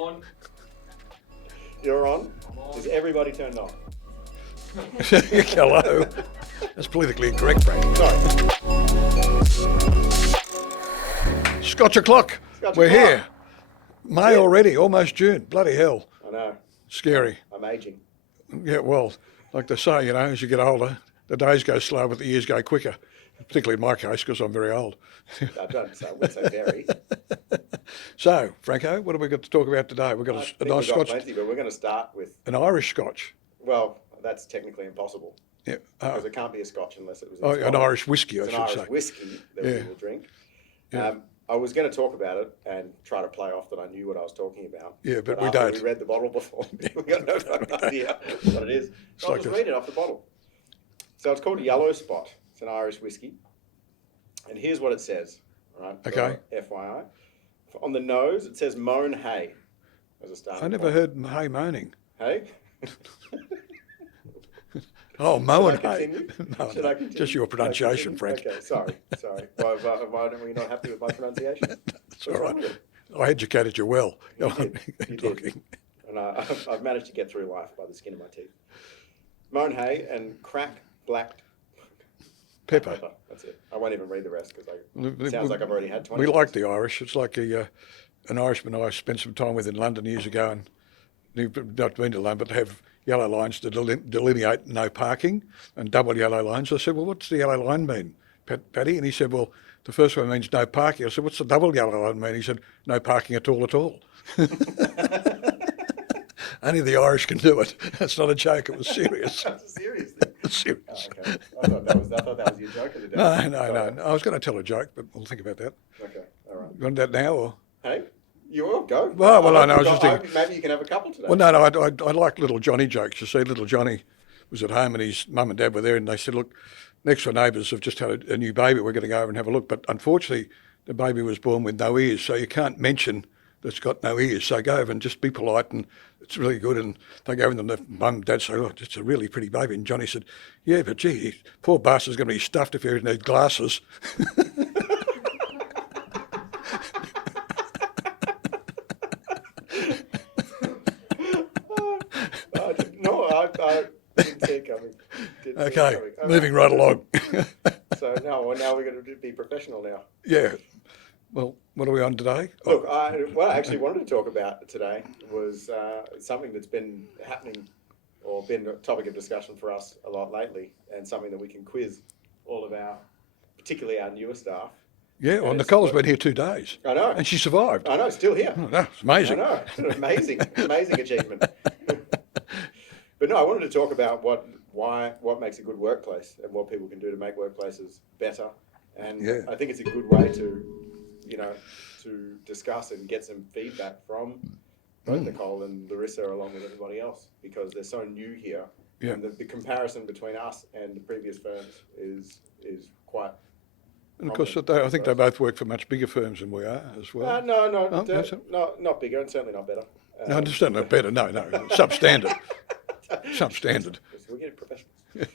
on. You're on? I'm on. Is everybody turned on? Hello. That's politically incorrect, Frank. Sorry. Scotch o'clock. Scotch We're o'clock. here. May already, almost June. Bloody hell. I know. Scary. I'm aging. Yeah, well, like they say, as you get older, the days go slow, but the years go quicker. Particularly in my case, because I'm very old. I wouldn't say very. So, Franco, what have we got to talk about today? We've got I a think nice we've got Scotch, plenty, but we're going to start with, an Irish Scotch. well, that's technically impossible. Yeah. Because it can't be a Scotch unless it was in An Scotland. Irish whiskey, I It's should an Irish say. whiskey that Yeah. we will drink. Yeah. I was going to talk about it and try to play off that I knew what I was talking about. Yeah, but we after don't. We read the bottle before. We got no idea what it is. So I'll like just this. read it off the bottle. So it's called Yellow Spot. It's an Irish whiskey. And here's what it says. All right. Okay. So FYI. On the nose, it says Moan Hay as a starting I never point. heard hay moaning. Hey? Oh, mowing Should I hay. continue? No, Should no, I continue? just your Should I pronunciation, continue? Frank. Okay, sorry. Why are we not happy with my pronunciation? It's all right. I educated you well. You Go on, did. You keep did. talking. And I've managed to get through life by the skin of my teeth. Moan Hay and crack black Pepper. That's it. I won't even read the rest because We- it sounds like I've already had 20. We like the Irish. It's like an Irishman I spent some time with in London years ago, and you've not been to London, but they have yellow lines to delineate no parking and double yellow lines. I said, well, what's the yellow line mean, Paddy? And he said, well, the first one means no parking. I said, what's the double yellow line mean? He said, no parking at all. Only the Irish can do it. That's not a joke. It was serious. That's a serious thing. Serious. Oh, okay. I thought that was your joke of the day. No. I was going to tell a joke, but we'll think about that. Okay, all right. You want that now, or? Hey, you will go. Well, I know. I was just thinking. Maybe you can have a couple today. Well, no. I like little Johnny jokes. You see, little Johnny was at home and his mum and dad were there, and they said, look, next door neighbours have just had a new baby. We're going to go over and have a look. But unfortunately, the baby was born with no ears, so you can't mention that it's got no ears. So go over and just be polite, and it's really good. And they go over and the mum and dad say, oh, it's a really pretty baby. And Johnny said, yeah, but gee, poor bastard's going to be stuffed if he needs glasses. I didn't see it coming. Okay, moving right along. So now we're going to be professional now. Yeah. Well, what are we on today? Look, what I actually wanted to talk about today was something that's been happening or been a topic of discussion for us a lot lately, and something that we can quiz all of particularly our newer staff. Yeah, well, Nicole's been here 2 days. I know. And she survived. I know, still here. Oh, no, it's amazing. I know, it's an amazing achievement. But no, I wanted to talk about what makes a good workplace and what people can do to make workplaces better. And Yeah. I think it's a good way to discuss and get some feedback from both Nicole and Larissa, along with everybody else, because they're so new here. Yeah. And the comparison between us and the previous firms is quite. And of course, I think they both work for much bigger firms than we are as well. Not bigger, and certainly not better. No, I understand that better. No, substandard. Substandard. We're getting professionals.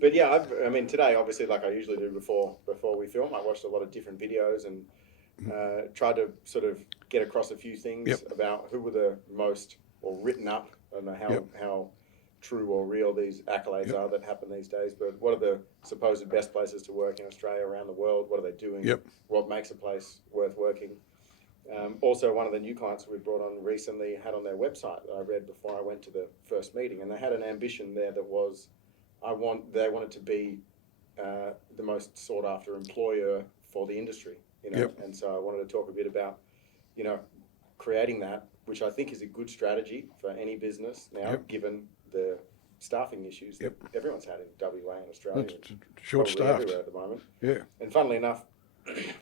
But yeah, I mean, today, obviously, like I usually do before we film, I watched a lot of different videos and tried to sort of get across a few things about who were the most, or written up. I don't know how true or real these accolades are that happen these days, but what are the supposed best places to work in Australia, around the world? What are they doing? What makes a place worth working? Also, one of the new clients we brought on recently had on their website that I read before I went to the first meeting, and they had an ambition there that was, they wanted to be the most sought after employer for the industry, and so I wanted to talk a bit about, creating that, which I think is a good strategy for any business now, given the staffing issues that everyone's had in WA and Australia. It's short-staffed. Everywhere at the moment. Yeah. And funnily enough,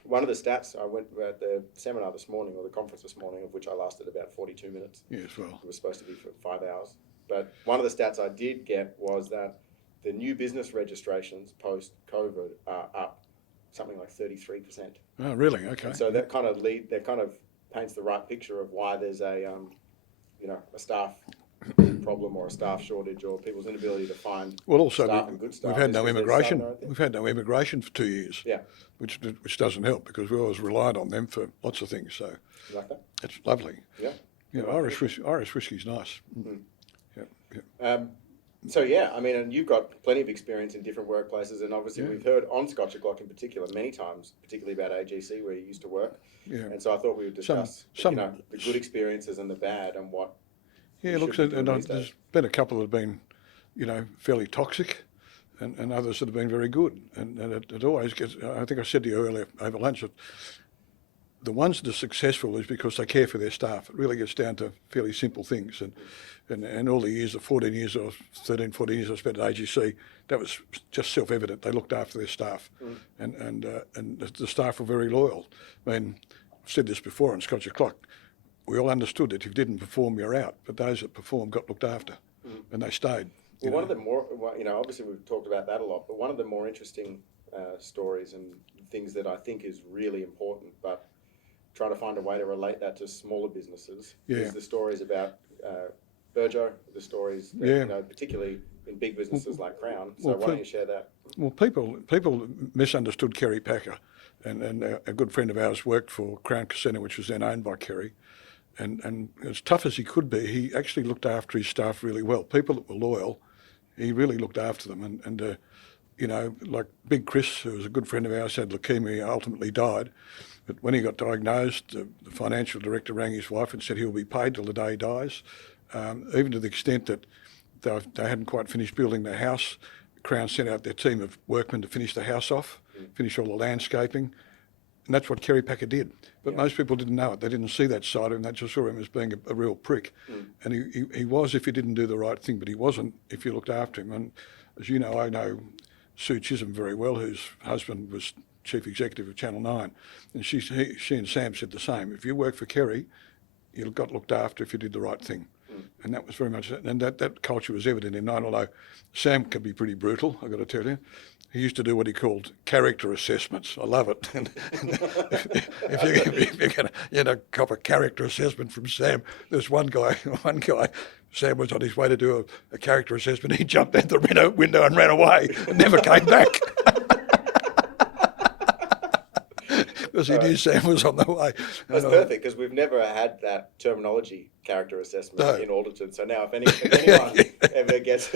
one of the stats, I went at the seminar this morning, or the conference this morning, of which I lasted about 42 minutes. Yes, well. It was supposed to be for 5 hours. But one of the stats I did get was that the new business registrations post-COVID are up something like 33%. Oh, really? Okay. And so that kind of paints the right picture of why there's a staff problem or a staff shortage or people's inability to find Well, also staff and good staff. we've had is no because they're starting immigration. their own thing. We've had no immigration for 2 years. Yeah, Which doesn't help because we always relied on them for lots of things. So you like that? it's lovely. Yeah. Yeah, Irish whiskey's nice. Yeah, yeah. So yeah, I mean, and you've got plenty of experience in different workplaces, and obviously we've heard on Scotch O'Clock in particular many times, particularly about AGC where you used to work. Yeah. And so I thought we would discuss, Some- the good experiences and the bad, and what. Yeah, we look, should be doing and these there's days. been a couple that have been, fairly toxic, and others that have been very good. And it always gets. I think I said to you earlier over lunch that the ones that are successful is because they care for their staff. It really gets down to fairly simple things. And all the years, the 14 years or 13, 14 years I spent at AGC, that was just self-evident. They looked after their staff, and the staff were very loyal. I mean, I've said this before on Scotch O'Clock. We all understood that if you didn't perform, you're out. But those that performed got looked after, and they stayed. Well, one of the more, obviously we've talked about that a lot, but one of the more interesting stories and things that I think is really important, but trying to find a way to relate that to smaller businesses is the stories about Burjo, the stories, that, particularly in big businesses like Crown. So why don't you share that? Well, people misunderstood Kerry Packer, and a good friend of ours worked for Crown Casino, which was then owned by Kerry. And as tough as he could be, he actually looked after his staff really well. People that were loyal, he really looked after them. And like Big Chris, who was a good friend of ours, had leukemia, ultimately died. But when he got diagnosed, the financial director rang his wife and said he'll be paid till the day he dies, even to the extent that they hadn't quite finished building their house. Crown sent out their team of workmen to finish the house off, finish all the landscaping. And that's what Kerry Packer did. But most people didn't know it. They didn't see that side of him. They just saw him as being a real prick. And he was if he didn't do the right thing, but he wasn't if you looked after him. And as you know, I know Sue Chisholm very well, whose husband was chief executive of Channel 9. And she and Sam said the same. If you work for Kerry, you got looked after if you did the right thing. And that was very much it. And that culture was evident in 9, although Sam can be pretty brutal, I've got to tell you. He used to do what he called character assessments. I love it. And if you're going to cop a character assessment from Sam, there's one guy, Sam was on his way to do a character assessment. He jumped out the window and ran away and never came back. Because he knew Sam was on the way. That's perfect, because we've never had that terminology, character assessment, in Alderton. So now if anyone ever gets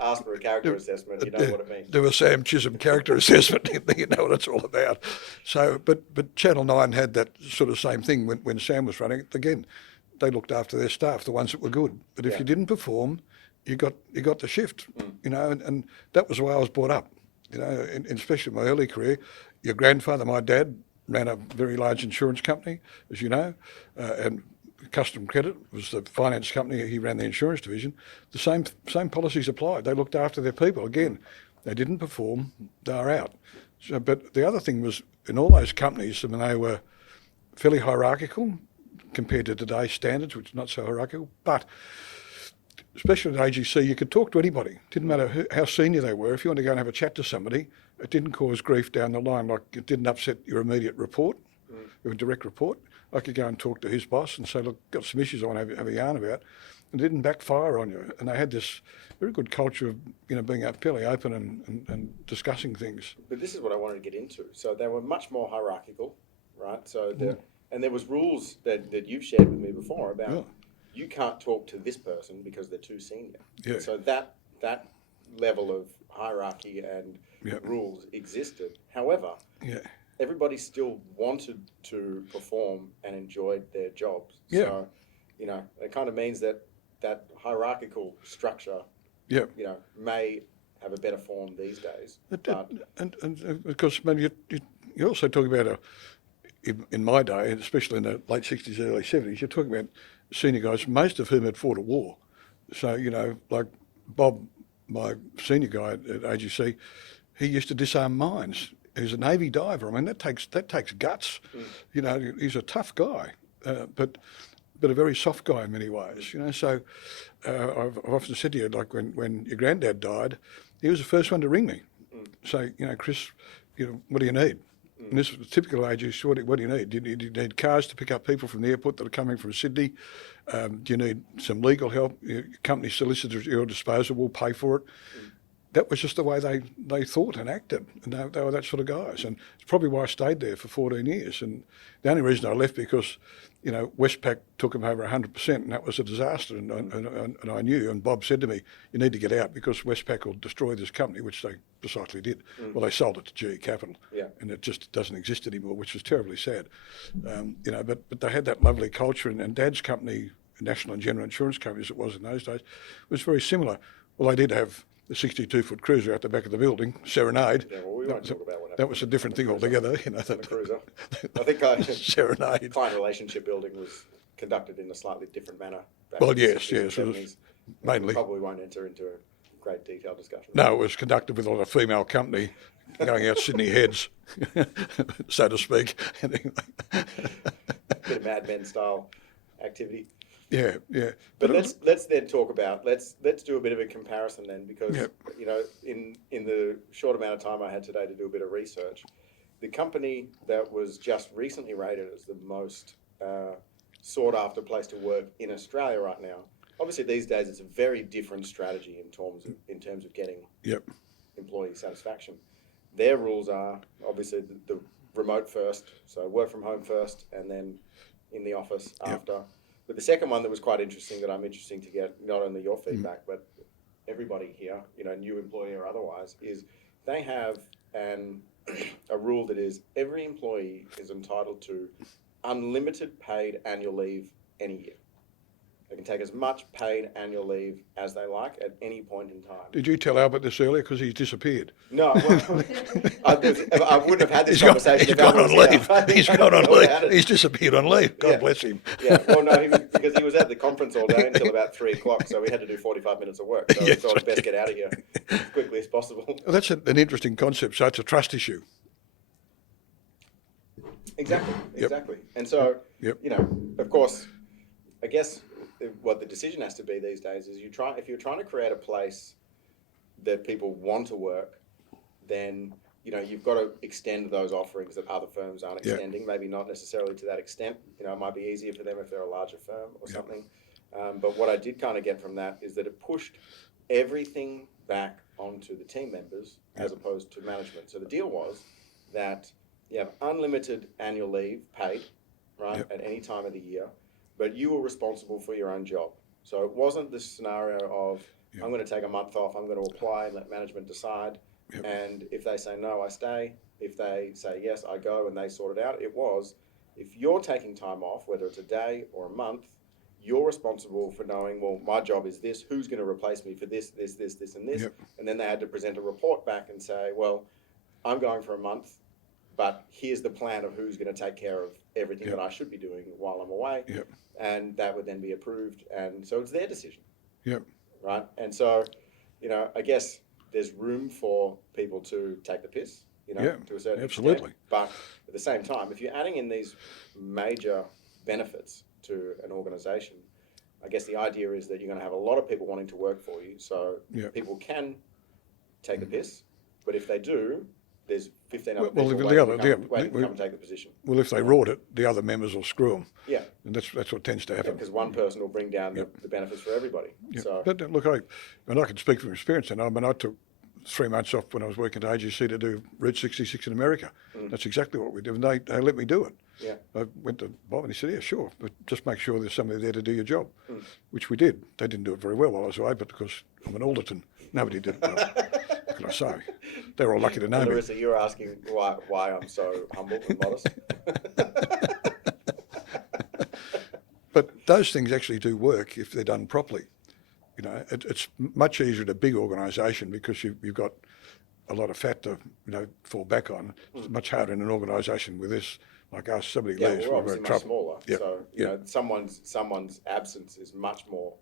asked for a character assessment, you know what it means. Do a Sam Chisholm character assessment, you know what it's all about. So, but Channel 9 had that sort of same thing when Sam was running it. Again, they looked after their staff, the ones that were good. But if you didn't perform, you got the shift, and that was the way I was brought up, and especially in my early career. Your grandfather, my dad, ran a very large insurance company, as you know, and Custom Credit was the finance company. He ran the insurance division. The same policies applied. They looked after their people. Again, they didn't perform, they were out. So, but the other thing was, in all those companies, I mean, they were fairly hierarchical compared to today's standards, which is not so hierarchical, but especially at AGC, you could talk to anybody. Didn't matter how senior they were. If you wanted to go and have a chat to somebody, it didn't cause grief down the line. Like, it didn't upset your immediate report, your direct report. I could go and talk to his boss and say, look, got some issues I want to have a yarn about. And it didn't backfire on you. And they had this very good culture of being fairly open and discussing things. But this is what I wanted to get into. So they were much more hierarchical, right? So and there was rules that you've shared with me before about you can't talk to this person because they're too senior. Yeah. So that level of hierarchy and rules existed. However, everybody still wanted to perform and enjoyed their jobs. Yeah. So, it kind of means that hierarchical structure, may have a better form these days. And of course, man, you're also talking about in my day, and especially in the late 60s, early 70s, you're talking about senior guys, most of whom had fought a war. So, like Bob, my senior guy at AGC, he used to disarm mines. He was a Navy diver. I mean, that takes guts. He's a tough guy, but a very soft guy in many ways. So I've often said to you, like when your granddad died, he was the first one to ring me. Say, Chris, what do you need? And this was typical age use. What do you need? Do you need cars to pick up people from the airport that are coming from Sydney? Do you need some legal help? Your company solicitors at your disposal will pay for it. That was just the way they thought and acted, and they were that sort of guys. And it's probably why I stayed there for 14 years. And the only reason I left because, Westpac took them over 100%, and that was a disaster. And I knew, and Bob said to me, you need to get out because Westpac will destroy this company, which they precisely did. Well, they sold it to GE Capital, and it just doesn't exist anymore, which was terribly sad. But they had that lovely culture, and Dad's company, National and General Insurance Company, as it was in those days, was very similar. Well, they did have the 62-foot cruiser out the back of the building, Serenade. Yeah, well, we won't talk about what happened. That was a different thing altogether. The cruiser. I think Serenade. Client relationship building was conducted in a slightly different manner. Well, yes. It was mainly. We probably won't enter into a great detailed discussion. No, it was conducted with a lot of female company going out Sydney heads, so to speak. Bit of Mad Men style activity. Yeah. But let's then talk about let's do a bit of a comparison then, because in the short amount of time I had today to do a bit of research, the company that was just recently rated as the most sought after place to work in Australia right now. Obviously, these days it's a very different strategy in terms of getting employee satisfaction. Their rules are obviously the remote first, so work from home first, and then in the office after. But the second one that was quite interesting, that I'm interested to get not only your feedback, but everybody here, new employee or otherwise, is they have a rule that is every employee is entitled to unlimited paid annual leave any year. They can take as much paid annual leave as they like at any point in time. Did you tell Albert this earlier? Because he's disappeared. No, well, I wouldn't have had this conversation. He's gone on leave. He's gone on leave. He's disappeared on leave. God bless him. Yeah, well, no, because he was at the conference all day until about 3 o'clock, so we had to do 45 minutes of work. So we thought it's best to get out of here as quickly as possible. Well, that's an interesting concept. So it's a trust issue. Exactly. And so, of course, I guess what the decision has to be these days is if you're trying to create a place that people want to work, then you've got to extend those offerings that other firms aren't extending. Maybe not necessarily to that extent. It might be easier for them if they're a larger firm or something. But what I did kind of get from that is that it pushed everything back onto the team members as opposed to management. So the deal was that you have unlimited annual leave paid, right, at any time of the year, but you were responsible for your own job. So it wasn't this scenario of, I'm going to take a month off, I'm going to apply and let management decide. And if they say no, I stay. If they say yes, I go, and they sort it out. It was, if you're taking time off, whether it's a day or a month, you're responsible for knowing, well, my job is this, who's going to replace me for this, and this. And then they had to present a report back and say, well, I'm going for a month, but here's the plan of who's going to take care of everything that I should be doing while I'm away. And that would then be approved. And so it's their decision. Right? And so, I guess there's room for people to take the piss, to a certain extent. But at the same time, if you're adding in these major benefits to an organization, I guess the idea is that you're going to have a lot of people wanting to work for you. So people can take the piss, but if they do, there's 15 other people waiting to come and take the position. Well, if they rort it, the other members will screw them. Yeah. And that's what tends to happen. Because one person will bring down the benefits for everybody. So. But look, I can speak from experience. And I took 3 months off when I was working at AGC to do Route 66 in America. That's exactly what we did. And they let me do it. I went to Bob and he said, yeah, sure, but just make sure there's somebody there to do your job, which we did. They didn't do it very well while I was away, but because I'm an Alderton, nobody did it well. What can I say? They were all lucky to know me. Larissa, you're asking why I'm so humble and modest. But those things actually do work if they're done properly. It's much easier at a big organisation because you've got a lot of fat to fall back on. It's much harder in an organisation with this. Like us, somebody leaves, we're obviously much smaller. Yep. So someone's absence is much more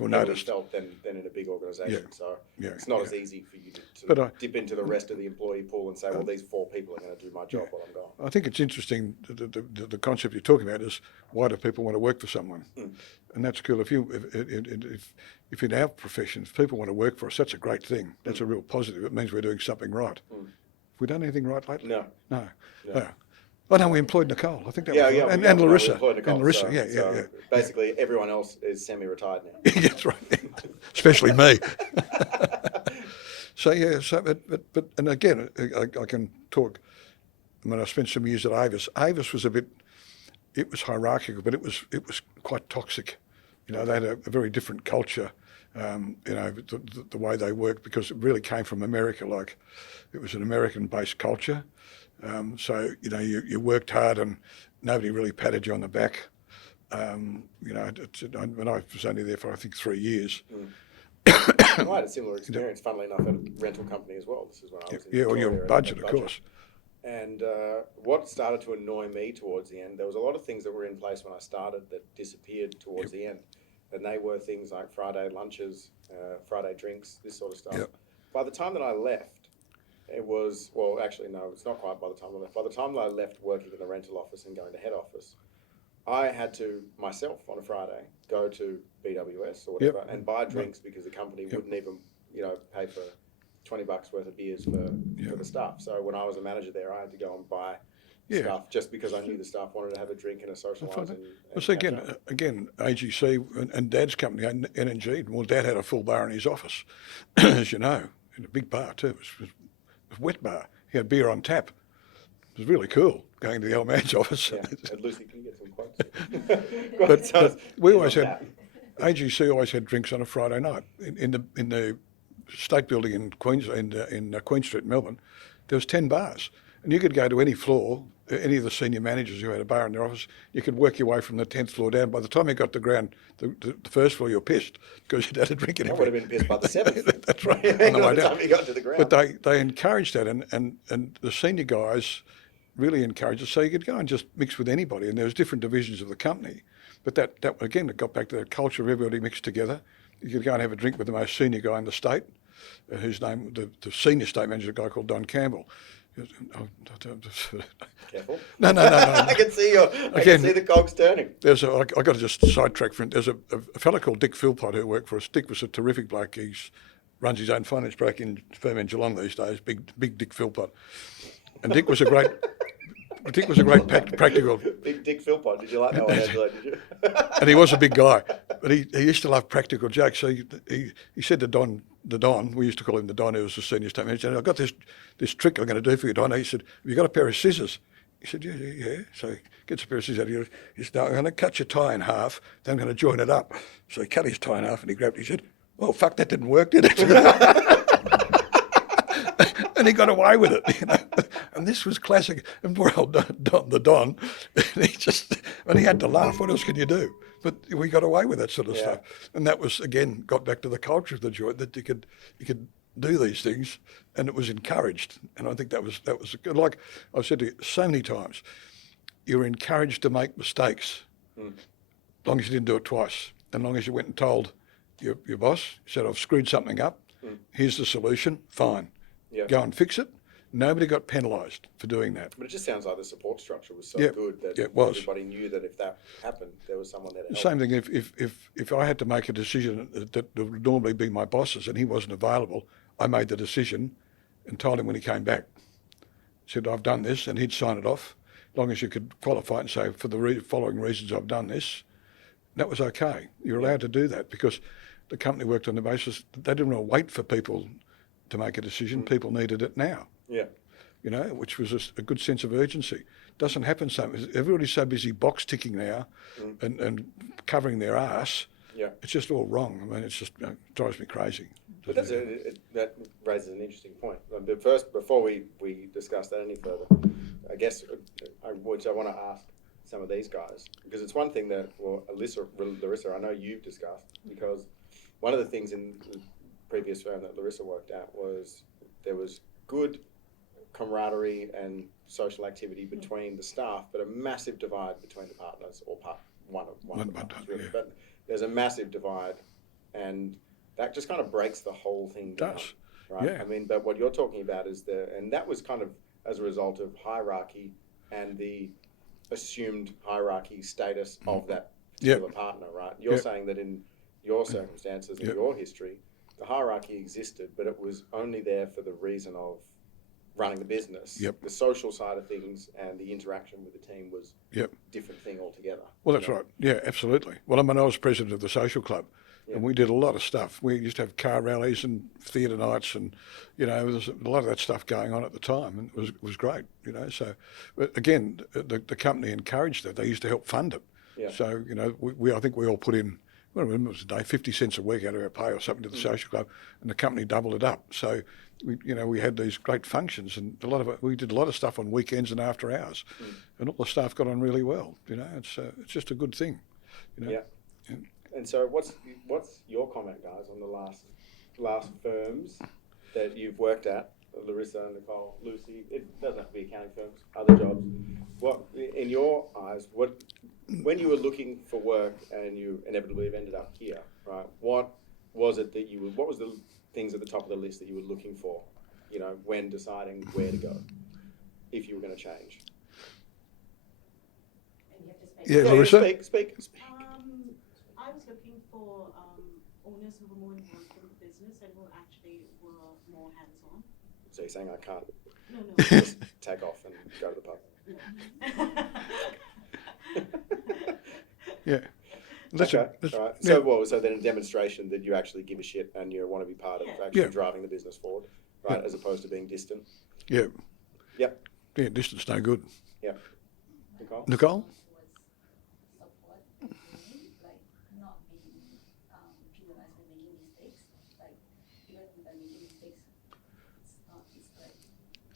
noticed felt than in a big organisation. So it's not as easy for you to dip into the rest of the employee pool and say, well, these 4 people are going to do my job while I'm gone. I think it's interesting. The concept you're talking about is, why do people want to work for someone? And that's cool. If in our profession, if people want to work for us, that's a great thing. That's a real positive. It means we're doing something right we done anything right lately? No. No. No. Oh no, we employed Nicole. I think that Yeah, was yeah, right. we And we Larissa. employed Nicole, And Larissa, so, yeah. Basically, everyone else is semi-retired now. That's right. Especially me. So and again, I can talk. I mean, I spent some years at Avis. Avis was it was hierarchical, but it was quite toxic. You know, they had a very different culture. You know, the way they worked, because it really came from America. Like, it was an American-based culture. So you know, you worked hard, and nobody really patted you on the back. You know, when I was only there for I think 3 years. Well, I had a similar experience, funnily enough, at a rental company as well. This is when I was in Yeah, or Victoria your at budget, of course. And what started to annoy me towards the end, there was a lot of things that were in place when I started that disappeared towards the end. And they were things like Friday lunches, Friday drinks, this sort of stuff. Yep. By the time that I left, it was, well, actually, no, it's not quite by the time I left. By the time that I left working in the rental office and going to head office, I had to, myself, on a Friday, go to BWS or whatever and buy drinks because the company wouldn't even, you know, pay for $20 worth of beers for the staff. So when I was a manager there, I had to go and buy stuff just because I knew the staff wanted to have a drink and a socialise. Well, so again, AGC and Dad's company, NNG, well, Dad had a full bar in his office, as you know, in a big bar too. It was a wet bar. He had beer on tap. It was really cool going to the old man's office. Yeah. And Lucy, can you get some quotes? but we always had, AGC always had drinks on a Friday night. In the state building in Queen Street, Melbourne, there was 10 bars. And you could go to any floor, any of the senior managers who had a bar in their office, you could work your way from the 10th floor down. By the time you got to ground, the first floor, you're pissed because you'd had a drink anyway. I would have been pissed by the 7th. That's right. On the way down. Time you got to the ground. But they encouraged that, and the senior guys really encouraged it. So you could go and just mix with anybody, and there was different divisions of the company. But that again, it got back to that culture of everybody mixed together. You could go and have a drink with the most senior guy in the state, whose name, the senior state manager, a guy called Don Campbell. Careful. No. I can see the cogs turning. I got to just sidetrack for it. There's a fellow called Dick Philpott who worked for us. Dick was a terrific bloke. He runs his own finance broking firm in Geelong these days. Big Dick Philpott, and Dick was a great. Dick was a great practical. Big Dick Philpott. Did you like that one, Angela? Did you? And he was a big guy, but he used to love practical jokes. So he said to Don, we used to call him the Don, who was the senior state manager, I've got this trick I'm going to do for you, Don. He said, have you got a pair of scissors? He said, yeah. So he gets a pair of scissors out. He said, no, I'm going to cut your tie in half, then I'm going to join it up. So he cut his tie in half and he grabbed it. He said, oh, fuck, that didn't work, did it? And he got away with it, you know. And this was classic. And poor old Don, he had to laugh. What else can you do? But we got away with that sort of stuff. And that was, again, got back to the culture of the joint, that you could do these things, and it was encouraged. And I think that was good. Like I've said to you so many times, you're encouraged to make mistakes, as long as you didn't do it twice. And as long as you went and told your boss, you said, I've screwed something up, here's the solution, fine. Go and fix it. Nobody got penalised for doing that. But it just sounds like the support structure was so good that everybody knew that if that happened, there was someone there to help. Same thing, if I had to make a decision that would normally be my boss's and he wasn't available, I made the decision and told him when he came back. Said, I've done this, and he'd sign it off. As long as you could qualify it and say, for the following reasons I've done this, that was okay. You're allowed to do that because the company worked on the basis that they didn't want to wait for people to make a decision. People needed it now. Yeah. You know, which was a good sense of urgency. Doesn't happen so much. Everybody's so busy box ticking now and covering their ass. Yeah. It's just all wrong. I mean, it's just drives me crazy. But that raises an interesting point. But first, before we discuss that any further, I guess I want to ask some of these guys, because it's one thing that, well, Larissa, I know you've discussed, because one of the things in the previous firm that Larissa worked at was there was good camaraderie and social activity between the staff, but a massive divide between the partners, or one of the partners, really. Yeah. But there's a massive divide, and that just kind of breaks the whole thing down. Does. Right? Yeah. I mean, but what you're talking about is and that was kind of as a result of hierarchy and the assumed hierarchy status of that particular partner, right? You're saying that in your circumstances, in your history, the hierarchy existed, but it was only there for the reason of running the business. Yep. The social side of things and the interaction with the team was Yep. a different thing altogether. Well, that's right. Yeah, absolutely. Well, I mean, I was president of the social club, and we did a lot of stuff. We used to have car rallies and theatre nights, and there was a lot of that stuff going on at the time, and it was great. So but again, the company encouraged it. They used to help fund it. Yeah. So I think we all put in. Well, it was a day, 50 cents a week out of our pay or something to the social club, and the company doubled it up. So, we had these great functions, and we did a lot of stuff on weekends and after hours, and all the staff got on really well. It's just a good thing. Yeah. And so, what's your comment, guys, on the last firms that you've worked at? Larissa, Nicole, Lucy. It doesn't have to be accounting firms. Other jobs. What, in your eyes, when you were looking for work and you inevitably have ended up here, right? What was it that what was the things at the top of the list that you were looking for, when deciding where to go, if you were going to change? And you have to speak. Yeah, Larissa. Speak. I was looking for owners who were more involved in the business and who actually were more hands-on. So you're saying I can't No. just take off and go to the pub? Yeah. Okay. All right. So then a demonstration that you actually give a shit and you want to be part of actually driving the business forward, right? As opposed to being distant. Yeah. Yep. Yeah, distance no good. Yeah. Nicole? Nicole? Support and learning, like not being penalized for making mistakes. Like even if I'm making mistakes, it's great.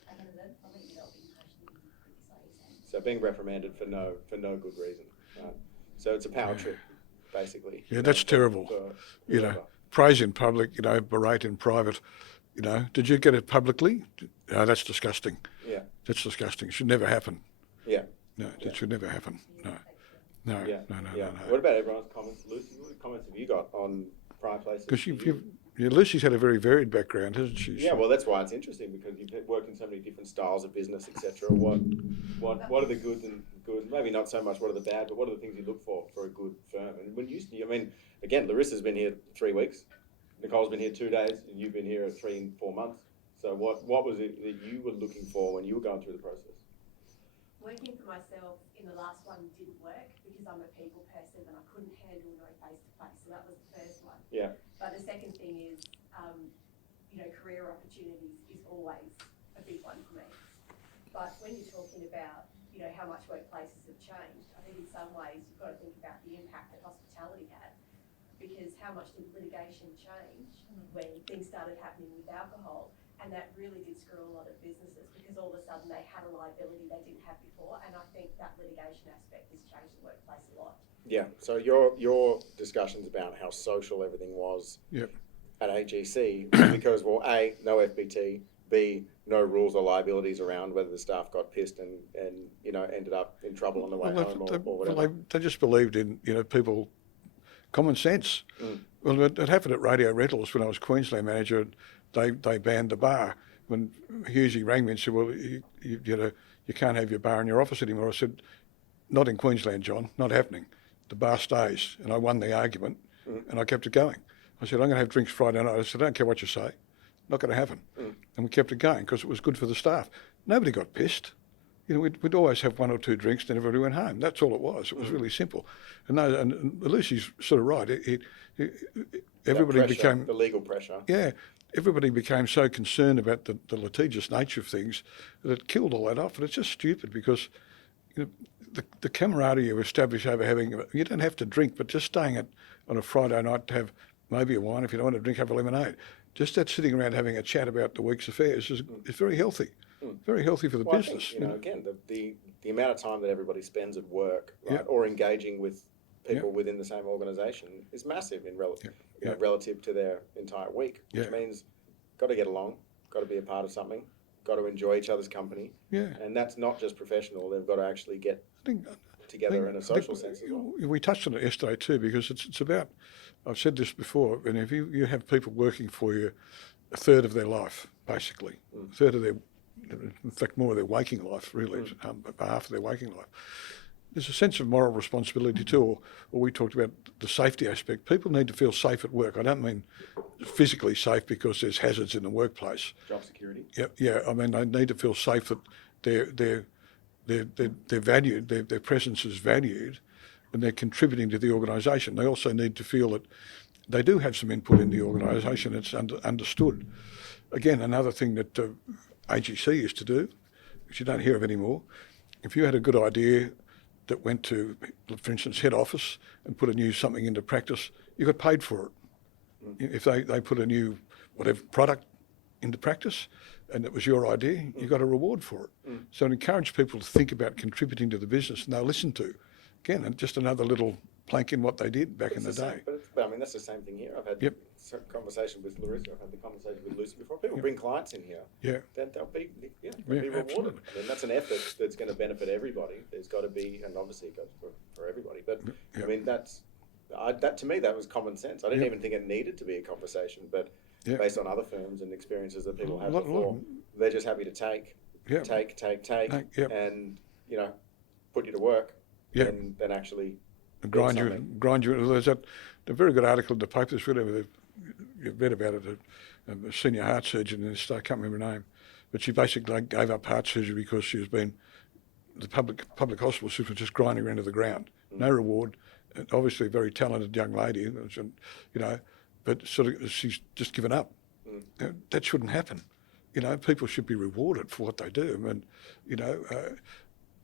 I can learn from it without being harshly criticized. So being reprimanded for no good reason. Right? So it's a power trip, basically. Yeah, that's terrible. Praise in public, berate in private. Did you get it publicly? No, that's disgusting. Yeah. That's disgusting. It should never happen. Yeah. No, that should never happen. No. What about everyone's comments? Lucy, what comments have you got on prior places? Because Lucy's had a very varied background, hasn't she? Yeah, well, that's why it's interesting, because you've worked in so many different styles of business, etc. What are the good and good? Maybe not so much what are the bad, but what are the things you look for a good firm? And again, Larissa's been here 3 weeks, Nicole's been here 2 days, and you've been here 3 and 4 months. So what was it that you were looking for when you were going through the process? Working for myself in the last one didn't work because I'm a people person and I couldn't handle no face-to-face. So that was the first one. Yeah. But the second thing is, career opportunities is always a big one for me. But when you're talking about, how much workplaces have changed, I think in some ways you've got to think about the impact that hospitality had, because how much did litigation change when things started happening with alcohol? And that really did screw a lot of businesses, because all of a sudden they had a liability they didn't have before. And I think that litigation aspect has changed the workplace a lot. Yeah. So your discussions about how social everything was at AGC, because, well, A, no FBT, B, no rules or liabilities around whether the staff got pissed and ended up in trouble on the way home or whatever. They just believed in people, common sense. Well, it happened at Radio Rentals when I was Queensland manager. They banned the bar. When Hughesy rang me and said, well, you can't have your bar in your office anymore. I said, not in Queensland, John, not happening. The bar stays. And I won the argument and I kept it going. I said, I'm going to have drinks Friday night. I said, I don't care what you say. Not going to happen. And we kept it going because it was good for the staff. Nobody got pissed. We'd always have 1 or 2 drinks, then everybody went home. That's all it was. It was really simple. And Lucy's sort of right. Everybody became... The legal pressure. Yeah. Everybody became so concerned about the litigious nature of things that it killed all that off. And it's just stupid because the camaraderie you establish over you don't have to drink, but just staying on a Friday night to have maybe a wine. If you don't want to drink, have a lemonade. Just that sitting around having a chat about the week's affairs is very healthy. Very healthy for the business. I think, again, the amount of time that everybody spends at work, right, or engaging with people within the same organisation is massive in relative to their entire week, which means got to get along, got to be a part of something, got to enjoy each other's company. Yeah. And that's not just professional, they've got to actually get together in a social sense as well. We touched on it yesterday too, because it's about, I've said this before, and if you have people working for you a third of their life, basically, a third of their, in fact, more of their waking life, really, half of their waking life, there's a sense of moral responsibility too, or we talked about the safety aspect. People need to feel safe at work. I don't mean physically safe because there's hazards in the workplace. Job security. Yeah. I mean, they need to feel safe that they're valued, their presence is valued, and they're contributing to the organisation. They also need to feel that they do have some input in the organisation. It's understood. Again, another thing that AGC used to do, which you don't hear of anymore, if you had a good idea that went to, for instance, head office and put a new something into practice, you got paid for it. If they put a new whatever product into practice and it was your idea, you got a reward for it. So it encouraged people to think about contributing to the business and they'll listen to. Again, and just another little plank in what they did back in the day. But I mean, that's the same thing here. I've had some conversation with Larissa. I've had the conversation with Lucy before. People bring clients in here. Yeah. Then they'll be rewarded. Absolutely. I mean, that's an effort that's going to benefit everybody. There's got to be, and obviously it goes for everybody. But I mean, that to me, that was common sense. I didn't even think it needed to be a conversation, but based on other firms and experiences that people have before, they're just happy to take, and put you to work, and then actually grind you. There's a very good article in the paper. You've read about it. A senior heart surgeon in this state, I can't remember her name, but she basically gave up heart surgery because she was being the public hospital system was just grinding her into the ground. No reward. And obviously, a very talented young lady, but sort of she's just given up. That shouldn't happen. People should be rewarded for what they do. I mean,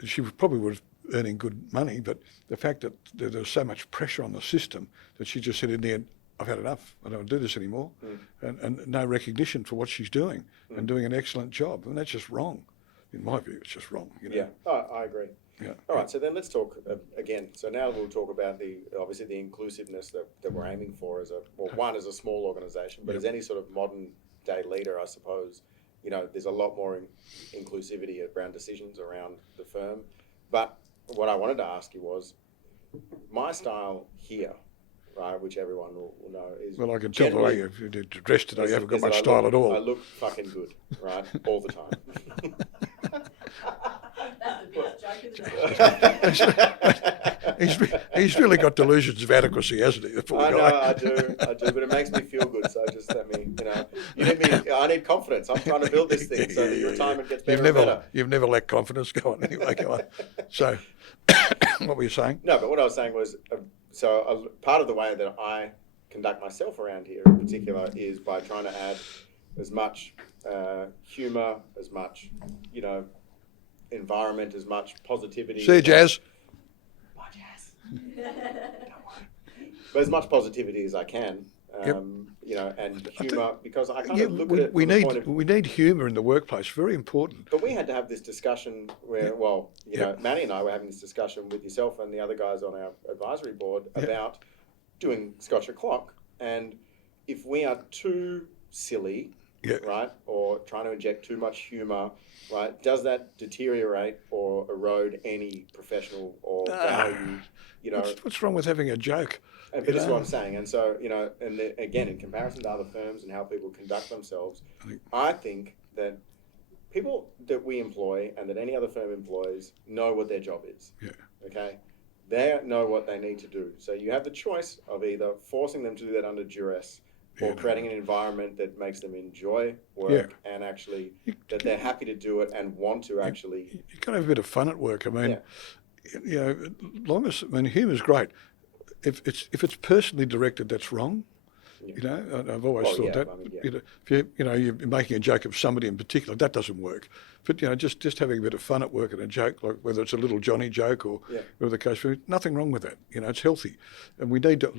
she probably was earning good money, but the fact that there was so much pressure on the system that she just said in the end, I've had enough. I don't want to do this anymore. And no recognition for what she's doing and doing an excellent job. And that's just wrong. In my view, it's just wrong. Yeah, I agree. Yeah. All right, so then let's talk again. So now we'll talk about obviously the inclusiveness that we're aiming for as a small organisation, but as any sort of modern day leader, I suppose, there's a lot more inclusivity around decisions around the firm. But what I wanted to ask you was, my style here, right, which everyone will know is... Well, I can tell the way you're dressed today, you haven't got much style at all. I look fucking good, right, all the time. That's the biggest joke of the day. He's really got delusions of adequacy, hasn't he? I know, I do, but it makes me feel good. So I need confidence. I'm trying to build this thing so the retirement gets better and better. You've never lacked confidence. Go on, anyway, go on. So, what were you saying? No, but what I was saying was, part of the way that I conduct myself around here in particular is by trying to add as much humour, as much, environment, as much positivity. See you, Jazz. Bye, Jazz. Don't worry. But as much positivity as I can, and humour, because I kind of look at it we need humour in the workplace. Very important. But we had to have this discussion where, Manny and I were having this discussion with yourself and the other guys on our advisory board about doing Scotch o'clock, and if we are too silly, right, or trying to inject too much humour, right, does that deteriorate or erode any professional or value? What's wrong with having a joke? But this is what I'm saying. And so, again, in comparison to other firms and how people conduct themselves, I think that people that we employ and that any other firm employs know what their job is. Yeah. Okay? They know what they need to do. So you have the choice of either forcing them to do that under duress or creating an environment that makes them enjoy work and actually that they're happy to do it and want to actually... You've got to have a bit of fun at work. I mean, humour's great. If it's personally directed, that's wrong. I've always thought that. If you're making a joke of somebody in particular, that doesn't work. But just having a bit of fun at work and a joke, like whether it's a little Johnny joke or whatever the case, nothing wrong with that. It's healthy, and we need to.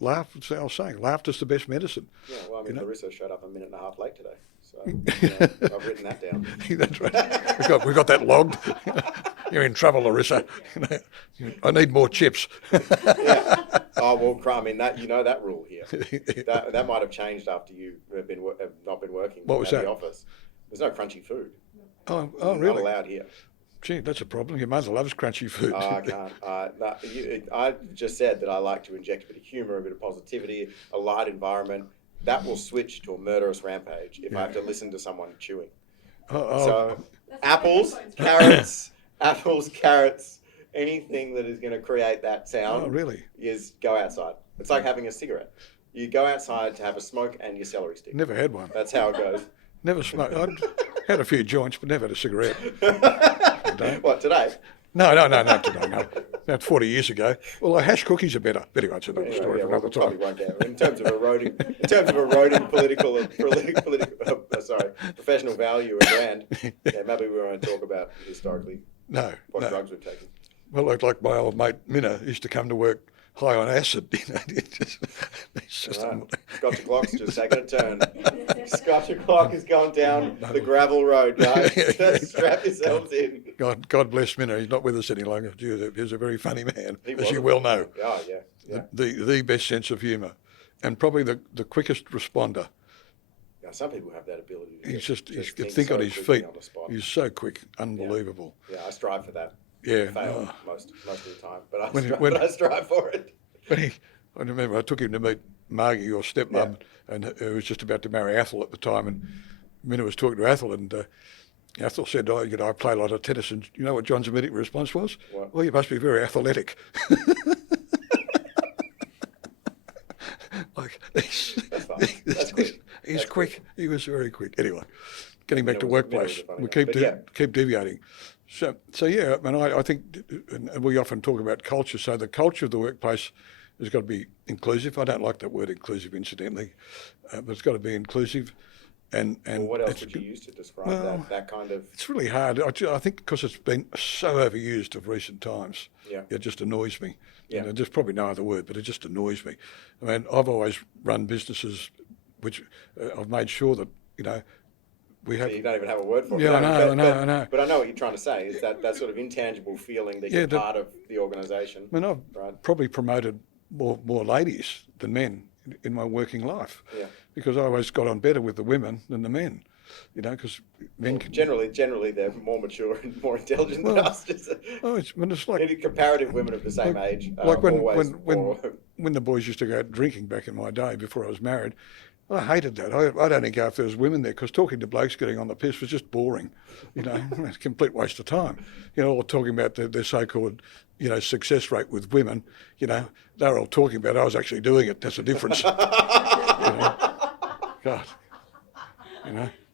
Laugh. As I was saying, laughter's the best medicine. Yeah, well, Larissa showed up a minute and a half late today, so I've written that down. That's right. We got that logged. You're in trouble, Larissa. I need more chips. Oh well, that rule here. That might have changed after you have not been working at the office. There's no crunchy food. Oh, really? Not allowed here. Gee, that's a problem. Your mother loves crunchy food. Oh, I can't. I just said that I like to inject a bit of humour, a bit of positivity, a light environment. That will switch to a murderous rampage if I have to listen to someone chewing. So apples, carrots, anything that is going to create that sound Oh, really? is go outside. It's like having a cigarette. You go outside to have a smoke and your celery stick. Never had one. That's how it goes. Never smoked. I'd had a few joints, but never had a cigarette. What, today? No, today, no. That's 40 years ago. Well, hash cookies are better. Anyway, it's another story for another probably time. won't get in terms of eroding professional value and brand. Yeah, maybe we won't talk about historically what drugs we've taken. Well, like my old mate Minna used to come to work high on acid. Scotch o'clock's just taking a turn. Scotch o'clock has gone down the gravel road, guys. Strap yourselves in. God bless Minna. He's not with us any longer. He was a very funny man, as you well know. Oh, yeah. The best sense of humour, and probably the quickest responder. Now, some people have that ability. He can think on his feet. He's so quick, unbelievable. Yeah, I strive for that. Yeah, fail most of the time, but I strive for it. I remember I took him to meet Margie, your stepmum, and who was just about to marry Athel at the time, and Minna was talking to Athel, and Athel said, I play a lot of tennis, and you know what John's immediate response was? What? Well, you must be very athletic. That's fine. That's quick. He's quick. He was very quick. Anyway, getting back to Minna workplace, we keep deviating. So yeah, and I think and we often talk about culture. So the culture of the workplace has got to be inclusive. I don't like that word inclusive, incidentally, but it's got to be inclusive. And what else would you use to describe that kind of? It's really hard. I think because it's been so overused of recent times. Yeah. It just annoys me. Yeah. There's probably no other word, but it just annoys me. I mean, I've always run businesses which I've made sure that we have. So you don't even have a word for it. Yeah, I know. But I know what you're trying to say is that sort of intangible feeling that you're part of the organisation. I mean, I've probably promoted more ladies than men in my working life. Yeah. Because I always got on better with the women than the men. Because men can... Generally they're more mature and more intelligent than us. It's like maybe comparative women of the same age. Like when the boys used to go out drinking back in my day before I was married. I hated that. I'd only go if there was women there, because talking to blokes getting on the piss was just boring. It's a complete waste of time. All talking about their so-called, success rate with women. They're all talking about. I was actually doing it. That's the difference. God.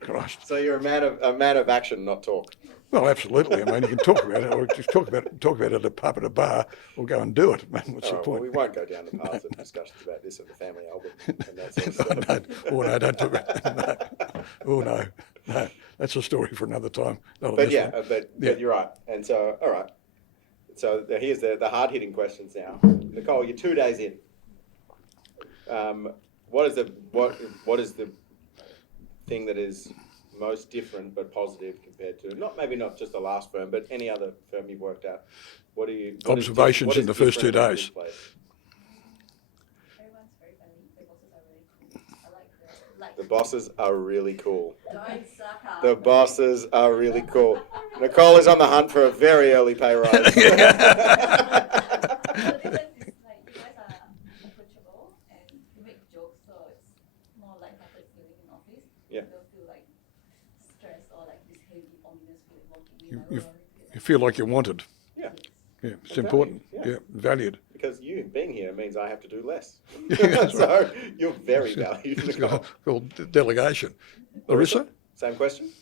Christ. So you're a man of action, not talk. Well, absolutely. I mean, you can talk about it, or just talk about it up at a bar, or go and do it. I mean, what's the point? Well, we won't go down the path of discussions about this at the family album and that sort of stuff. No, don't talk about no. That's a story for another time. But you're right. And so, all right. So here's the hard-hitting questions now. Nicole, you're 2 days in. What is the thing that is most different but positive compared to not just the last firm, but any other firm you've worked at? Observations in the first 2 days. Everyone's very friendly. The bosses are really cool. I like The bosses are really cool. Don't suck up. The bosses are really cool. Nicole is on the hunt for a very early pay rise. The difference is you guys are approachable and you make jokes, so it's more lighthearted feeling in office. Yeah. You don't feel like stress or like this heavy ominous feeling walking in. You feel like you're wanted. Yeah. Yeah, it's important. Yeah. Valued. Because you being here means I have to do less. That's So you're very valued, It's Nicole. called delegation. Larissa? Same question?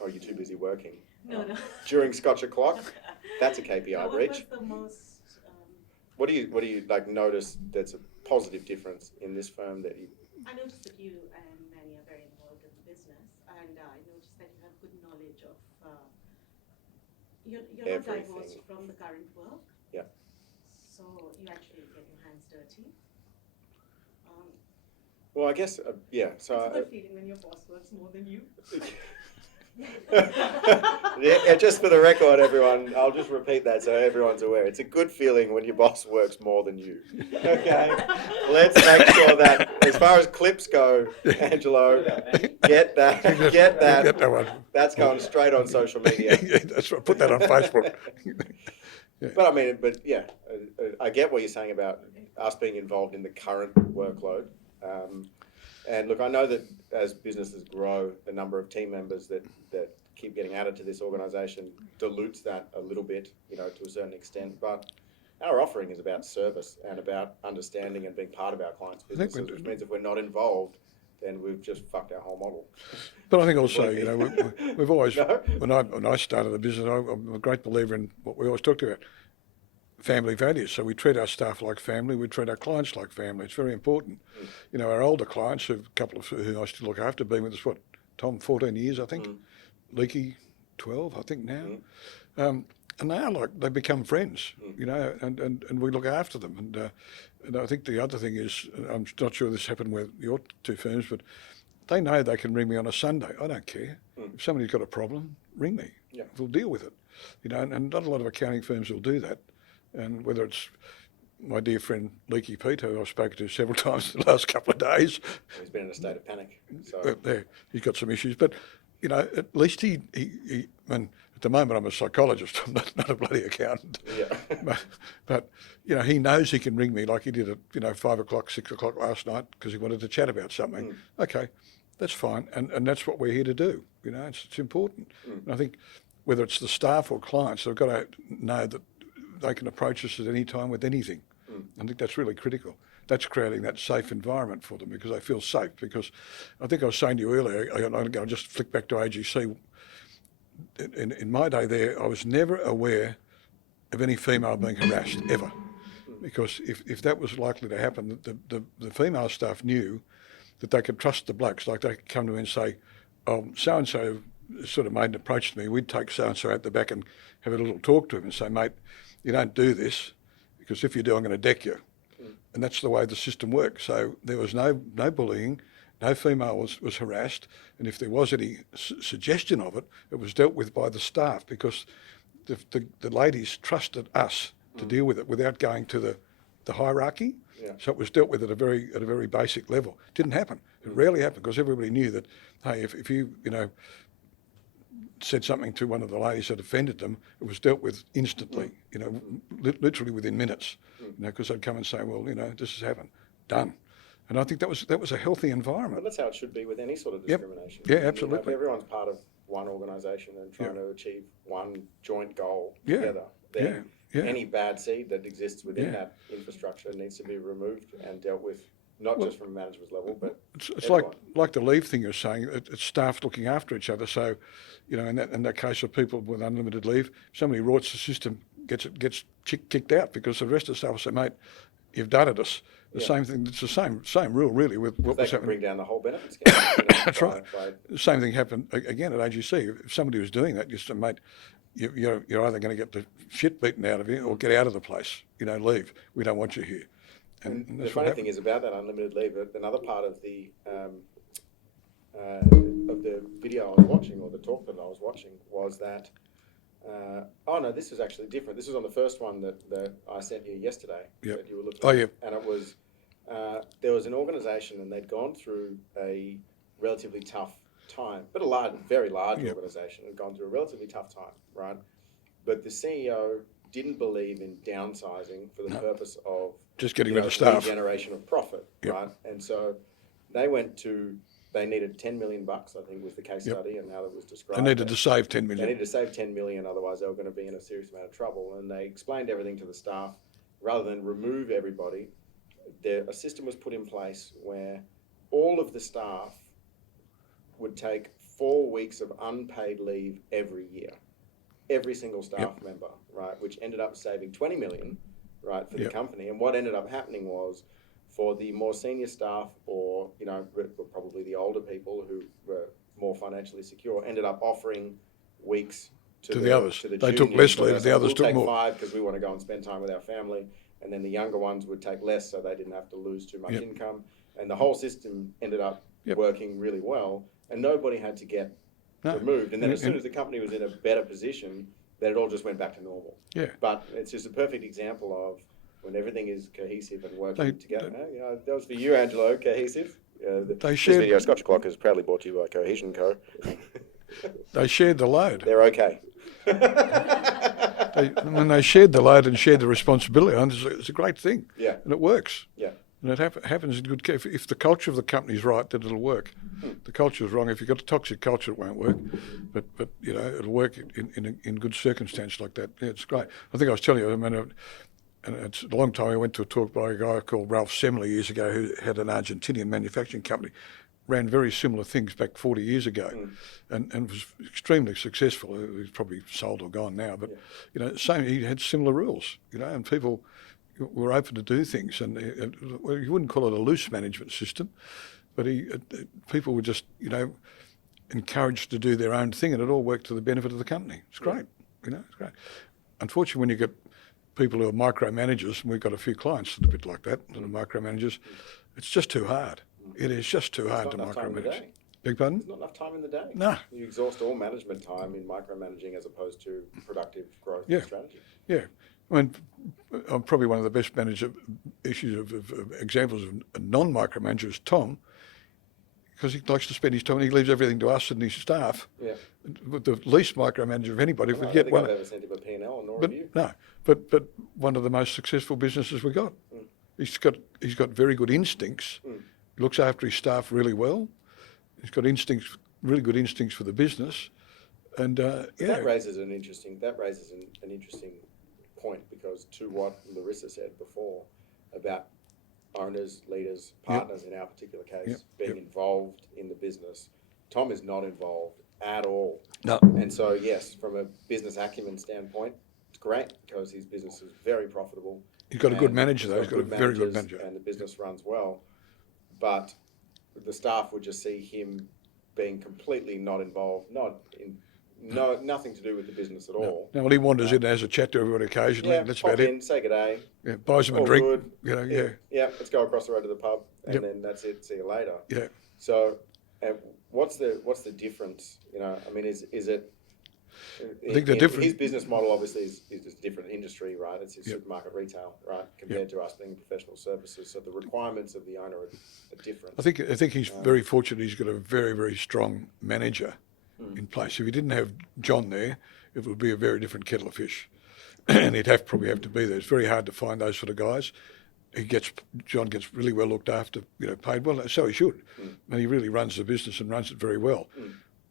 Or are you too busy working? No. During Scotch o'clock? That's a KPI What breach. was the most? What do you notice that's a positive difference in this firm that you? I noticed that you and Manny are very involved in the business, and I noticed that you have good knowledge of. You're not Everything. divorced from the current work. Yeah. So you actually get your hands dirty. Well, I guess yeah. So It's a good feeling when your boss works more than you. yeah, just for the record, everyone, I'll just repeat that so everyone's aware. It's a good feeling when your boss works more than you. Okay, let's make sure that as far as clips go, Angelo, get that one. That's going straight on social media. Yeah, that's right. Put that on Facebook. But I get what you're saying about us being involved in the current workload. And look, I know that as businesses grow, the number of team members that keep getting added to this organisation dilutes that a little bit, you know, to a certain extent. But our offering is about service and about understanding and being part of our clients' businesses, which means if we're not involved, then we've just fucked our whole model. But I think also, you know, we've always, No? when I started the business, I'm a great believer in what we always talked about, family values. So we treat our staff like family, we treat our clients like family. It's very important. You know, our older clients, a couple of who I still look after, been with us, what, Tom, 14 years, I think. Leaky, 12, I think now. And they are like, they become friends, you know, and we look after them. And I think the other thing is, I'm not sure this happened with your two firms, but they know they can ring me on a Sunday. I don't care. If somebody's got a problem, ring me. Yeah. We'll deal with it. You know, and not a lot of accounting firms will do that. And whether it's my dear friend Leaky Pete, who I've spoken to several times in the last couple of days. He's been in a state of panic. So. There, he's got some issues. But, you know, at least he and at the moment I'm a psychologist, I'm not a bloody accountant. Yeah. but, you know, he knows he can ring me like he did at, you know, 5 o'clock, 6 o'clock last night because he wanted to chat about something. Okay, that's fine. And that's what we're here to do. You know, it's important. And I think whether it's the staff or clients, they've got to know that they can approach us at any time with anything. I think that's really critical. That's creating that safe environment for them because they feel safe. Because I think I was saying to you earlier, I'll just flick back to AGC. In my day there, I was never aware of any female being harassed, ever. Because if that was likely to happen, the female staff knew that they could trust the blokes. Like they could come to me and say, oh, so-and-so sort of made an approach to me. We'd take so-and-so out the back and have a little talk to him and say, mate, you don't do this because if you do, I'm going to deck you. And that's the way the system works. So there was no bullying, no female was harassed, and if there was any suggestion of it, it was dealt with by the staff because the ladies trusted us to deal with it without going to the hierarchy. Yeah. So it was dealt with at a very basic level. It didn't happen. It rarely happened because everybody knew that, hey, if you said something to one of the ladies that offended them, it was dealt with instantly, you know, literally within minutes, you know, because they'd come and say, well, you know, this has happened, done. And I think that was a healthy environment. But that's how it should be with any sort of discrimination. Yeah, I mean, absolutely. if everyone's part of one organisation and trying to achieve one joint goal Yeah. together, then Yeah. any bad seed that exists within that infrastructure needs to be removed and dealt with, not just from management level, but It's everyone. like the leave thing you're saying. It's staff looking after each other. So, you know, in that case of people with unlimited leave, somebody rorts the system, gets kicked out because the rest of the staff will say, mate, you've done it us. The same thing. It's the same rule really with what They was can happening. bring down the whole benefit scale. That's right. The same thing happened again at AGC. If somebody was doing that, you said, mate, you're either going to get the shit beaten out of you or get out of the place. You know, leave. We don't want you here. And The that's funny what thing happened. is about that unlimited leave, another part of the video I was watching, or the talk that I was watching, was that, oh no, this was actually different. This was on the first one that I sent you yesterday, Yep. that you were looking Oh, at. yeah. And it was, there was an organisation and they'd gone through a relatively tough time, but very large Yep. organisation had gone through a relatively tough time, right? But the CEO didn't believe in downsizing for the purpose of Just getting rid of staff. generation of profit, Yep. right? And so they needed $10 million, I think was the case study and how it was described. They needed to save 10 They million. needed to save 10 million, otherwise they were going to be in a serious amount of trouble. And they explained everything to the staff. Rather than remove everybody, a system was put in place where all of the staff would take 4 weeks of unpaid leave every year. Every single staff member, right? Which ended up saving 20 million, right, for the company. And what ended up happening was, for the more senior staff, or probably the older people who were more financially secure, ended up offering weeks to the others. To the They took juniors. less leave, the others we'll took take more. 5 because we want to go and spend time with our family, and then the younger ones would take less, so they didn't have to lose too much income. And the whole system ended up working really well, and nobody had to get removed. And then as soon as the company was in a better position, then it all just went back to normal. Yeah. But it's just a perfect example of when everything is cohesive and working together. That was for you, Angelo, cohesive. This video, Scotch Clock, is proudly brought to you by Cohesion Co. They shared the load. They're okay. When they shared the load and shared the responsibility, it's a great thing. Yeah. And it works. Yeah. And it happens in good care. If the culture of the company is right, then it'll work. The culture is wrong. If you've got a toxic culture, it won't work. But you know, it'll work in good circumstance like that. Yeah, it's great. I think I was telling you, I mean, and it's a long time. I went to a talk by a guy called Ralph Semler years ago, who had an Argentinian manufacturing company, ran very similar things back 40 years ago, and was extremely successful. He's probably sold or gone now, but you know, same. He had similar rules, you know, and people were open to do things, and well, you wouldn't call it a loose management system, but people were just, you know, encouraged to do their own thing, and it all worked to the benefit of the company. It's great, you know, it's great. Unfortunately, when you get people who are micromanagers, and we've got a few clients that are a bit like that, that are micromanagers, it's just too hard. It is just too hard to micromanage. Beg pardon? There's not enough time in the day. No. You exhaust all management time in micromanaging as opposed to productive growth and strategy. Yeah. I mean, I'm probably one of the best examples of a non-micromanager is Tom, because he likes to spend his time, and he leaves everything to us and his staff. Yeah. With the least micromanager of anybody. I don't think I've ever sent him a P&L nor but, review. No, but one of the most successful businesses we got. He's got very good instincts. He looks after his staff really well. He's got really good instincts for the business, and That raises an interesting point, because to what Larissa said before about owners, leaders, partners in our particular case being involved in the business, Tom is not involved at all. No. And so yes, from a business acumen standpoint, it's great because his business is very profitable. He's got a good manager though. He's got a very good manager, and the business runs well. But the staff would just see him being completely not involved, nothing to do with the business at all. No, well, he wanders in and has a chat to everyone occasionally. Yeah, that's pop about in, it. say good day. Yeah, buys them a All drink. good. You know, Yeah, let's go across the road to the pub, and then that's it. See you later. Yeah. So, what's the difference? You know, I mean, is it? I think the difference. His business model obviously is a different industry, right? It's his supermarket retail, right? Compared to us being professional services, so the requirements of the owner are different. I think he's very fortunate. He's got a very, very strong manager in place. If he didn't have John there, it would be a very different kettle of fish, and he'd probably have to be there. It's very hard to find those sort of guys. John gets really well looked after, you know, paid well. So he should, and he really runs the business and runs it very well.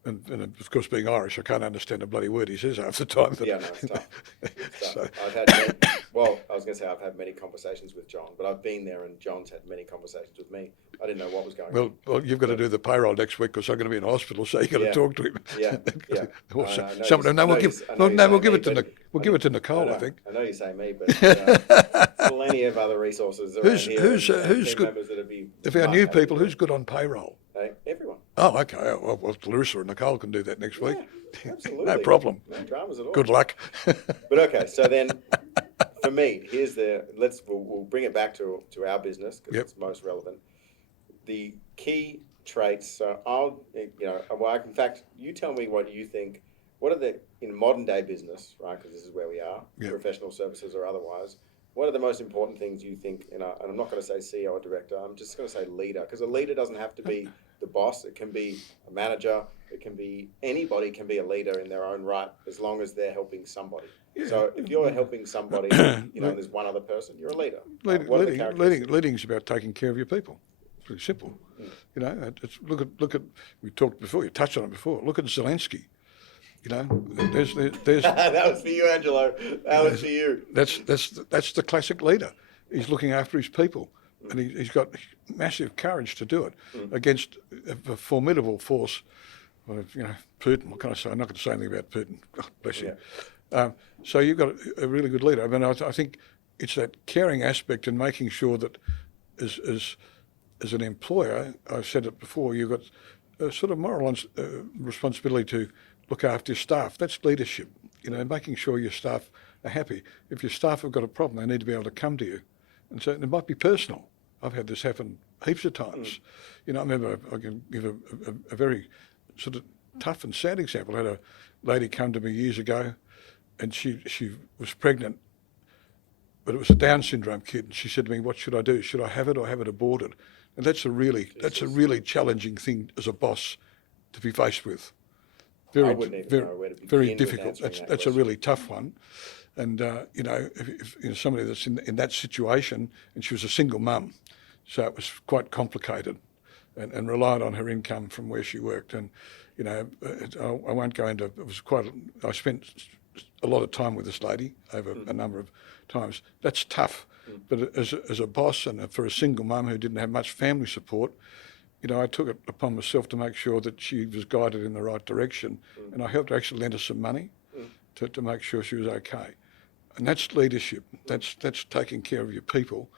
And of course, being Irish, I can't understand a bloody word he says half the time. Yeah, no, it's tough. It's tough. So, I've had many conversations with John, but I've been there and John's had many conversations with me. I didn't know what was going on. Well, you've got to do the payroll next week because I'm going to be in hospital, so you've got to talk to him. Yeah. We'll give it to Nicole, I think. I know you say me, but plenty of other resources around here. Who's good? If our new people, who's good on payroll? Everyone. Oh, okay. Well, Larissa and Nicole can do that next week. Yeah, absolutely. No problem. No dramas at all. Good luck. But okay, so then for me, we'll bring it back to our business because it's most relevant. The key traits. So in fact, you tell me what you think. What are in modern day business, right? Because this is where we are, professional services or otherwise. What are the most important things you think? And I'm not going to say CEO or director. I'm just going to say leader, because a leader doesn't have to be the boss. It can be a manager. It can be anybody. Can be a leader in their own right, as long as they're helping somebody. Yeah. So if you're helping somebody, there's one other person, you're a leader. Leading is about taking care of your people. It's pretty simple. You know, look at. We talked before. You touched on it before. Look at Zelensky. You know, there's that was for you, Angelo. That was for you. That's the classic leader. He's looking after his people, and he's got massive courage to do it against a formidable force. You know, Putin. What can I say? I'm not going to say anything about Putin. God bless him. So you've got a really good leader. I mean, I think it's that caring aspect and making sure that as an employer, I've said it before, you've got a sort of moral responsibility to look after your staff. That's leadership, you know, making sure your staff are happy. If your staff have got a problem, they need to be able to come to you. And so it might be personal. I've had this happen heaps of times. You know, I remember, I can give a very sort of tough and sad example. I had a lady come to me years ago, and she was pregnant, but it was a Down syndrome kid. And she said to me, "What should I do? Should I have it or have it aborted?" And that's a really challenging thing as a boss to be faced with. Very difficult. That's a really tough one. And if somebody that's in that situation, and she was a single mum, So it was quite complicated, and relied on her income from where she worked. And, you know, I won't go into, it was quite, I spent a lot of time with this lady over a number of times. That's tough. But as a boss and for a single mum who didn't have much family support, you know, I took it upon myself to make sure that she was guided in the right direction. And I helped her actually lend her some money to make sure she was okay. And that's leadership. That's taking care of your people.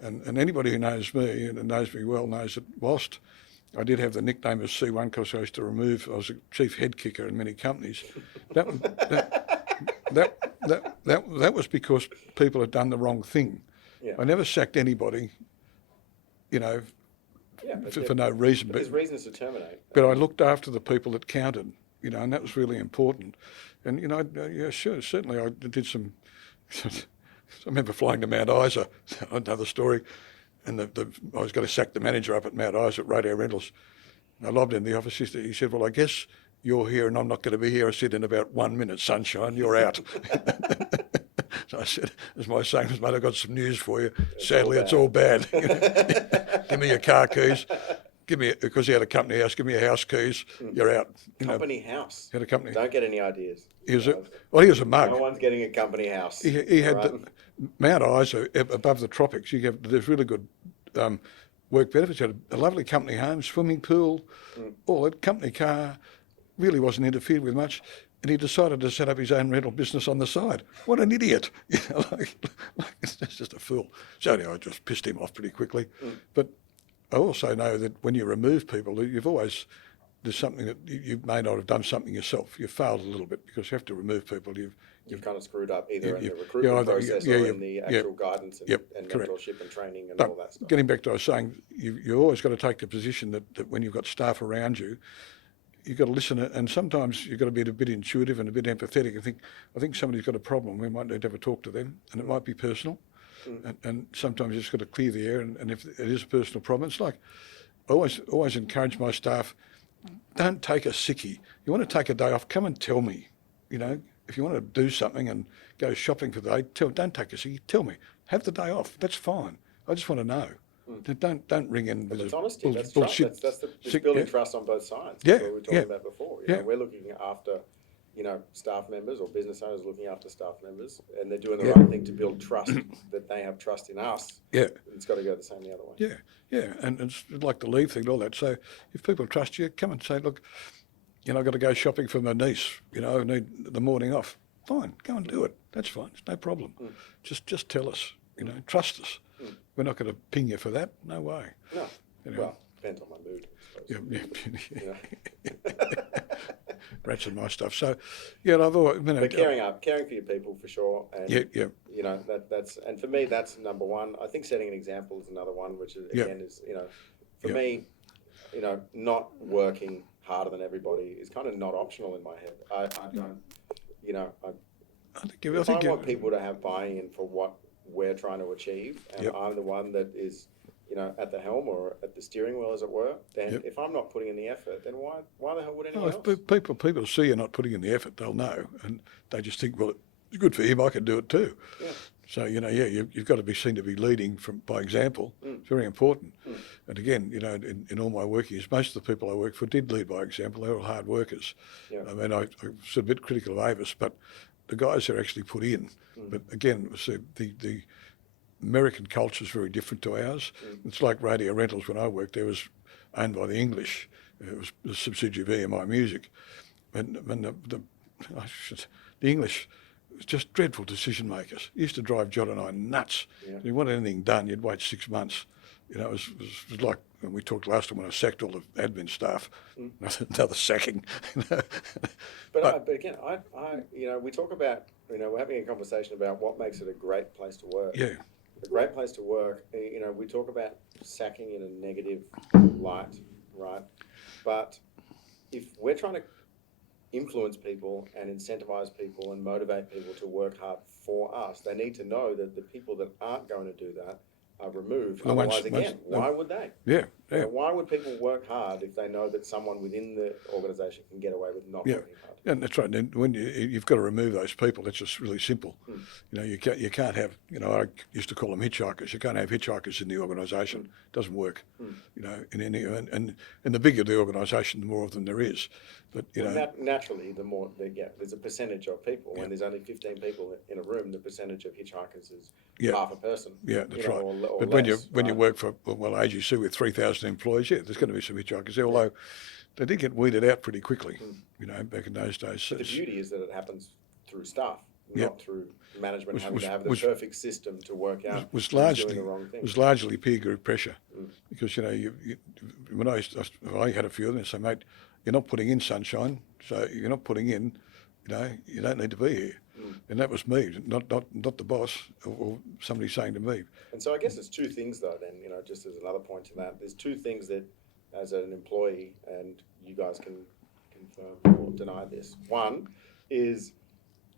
And anybody who knows me and knows me well knows that whilst I did have the nickname of C1 because I used to I was a chief head kicker in many companies. That was because people had done the wrong thing. Yeah. I never sacked anybody, you know, for no reason. But there's reasons to terminate. But I looked after the people that counted, you know, and that was really important. And, you know, yeah, sure, certainly I did some. I remember flying to Mount Isa, another story, and I was going to sack the manager up at Mount Isa at Radio Rentals. And I lobbed in the office. He said, well, I guess you're here and I'm not going to be here. I said, in about 1 minute, sunshine, you're out. So I said, as my saying was, mate, I've got some news for you. Sadly, it's all bad. Give me your car keys. Because he had a company house, give me your house keys, you're out. Company house. He had a company. Don't get any ideas. He was a mug. No one's getting a company house. He had Mount Isa above the tropics. There's really good work benefits. He had a lovely company home, swimming pool, all that company car. Really wasn't interfered with much. And he decided to set up his own rental business on the side. What an idiot. You know, it's just a fool. So anyway, I just pissed him off pretty quickly. But I also know that when you remove people, there's something that you may not have done something yourself. You've failed a little bit because you have to remove people. You've kind of screwed up either in the recruitment process or in the actual guidance and mentorship and training and all that stuff. Getting back to what I was saying, you've always got to take the position that when you've got staff around you, you've got to listen, and sometimes you've got to be a bit intuitive and a bit empathetic and think, I think somebody's got a problem. We might need to have a talk to them, and it might be personal. And sometimes you just got to clear the air. And if it is a personal problem, it's like I always encourage my staff, don't take a sickie. You want to take a day off, come and tell me. You know, if you want to do something and go shopping for the day, don't take a sickie. Tell me. Have the day off. That's fine. I just want to know. Don't ring in with honesty. That's bullshit. Trust. It's building trust on both sides. Yeah, That's what we were talking about before. You know, we're looking after, you know, staff members or business owners looking after staff members, and they're doing the right thing to build trust, that they have trust in us. Yeah. It's got to go the same the other way. Yeah, and it's like the leave thing and all that. So if people trust you, come and say, look, you know, I've got to go shopping for my niece, you know, I need the morning off. Fine, go and do it. That's fine, it's no problem. Just tell us, you know, trust us. We're not going to ping you for that, no way. No, anyway. Well, depends on my mood, I suppose. Rats and my stuff. So, yeah, I've always been. But caring for your people for sure. And, You know, that's and for me that's number one. I think setting an example is another one, which is, again is, you know, for me, you know, not working harder than everybody is kind of not optional in my head. I don't, you know, I want people to have buy-in for what we're trying to achieve, and I'm the one that is, you know, at the helm or at the steering wheel, as it were, then if I'm not putting in the effort, then why the hell would anyone else? If people see you're not putting in the effort, they'll know, and they just think, well, it's good for him, I can do it too. Yeah. So, you know, you've got to be seen to be leading by example. It's very important. And again, you know, in all my work years, most of the people I worked for did lead by example. They were all hard workers. Yeah. I mean, I was a bit critical of Avis, but the guys are actually put in. But again, the American culture is very different to ours. It's like Radio Rentals when I worked there was owned by the English. It was a subsidiary of EMI Music. And the English was just dreadful decision makers. It used to drive John and I nuts. If you wanted anything done, you'd wait 6 months. You know, it was like when we talked last time when I sacked all the admin staff. Another sacking. But again, I you know, we talk about, you know, we're having a conversation about what makes it a great place to work. Yeah. A great place to work, you know, we talk about sacking in a negative light, right? But if we're trying to influence people and incentivize people and motivate people to work hard for us, they need to know that the people that aren't going to do that are removed. Otherwise, why would they? Yeah, Yeah. Why would people work hard if they know that someone within the organisation can get away with not Yeah. working hard? And that's right. And when you've got to remove those people, that's just really simple. You know, you can't have. You know, I used to call them hitchhikers. You can't have hitchhikers in the organisation. It doesn't work. You know, in any and the bigger the organisation, the more of them there is. But you know, Naturally, the more there's a percentage of people. When there's only 15 people in a room, the percentage of hitchhikers is half a person. Yeah, that's right. Or but less, when you work for AGC with 3,000 employees, there's going to be some hitchhikers there. Although they did get weeded out pretty quickly. You know, back in those days. But the beauty is that it happens through staff, not through management having to have the perfect system to work out was who's doing the wrong thing. was largely peer group pressure, because you know when I had a few of them say, mate, you're not putting in sunshine, so you're not putting in, you know, you don't need to be here, and that was me, not the boss or somebody saying to me. And so I guess there's two things though. Then just as another point to that, there's two things that, as an employee, and you guys can confirm or deny this. One is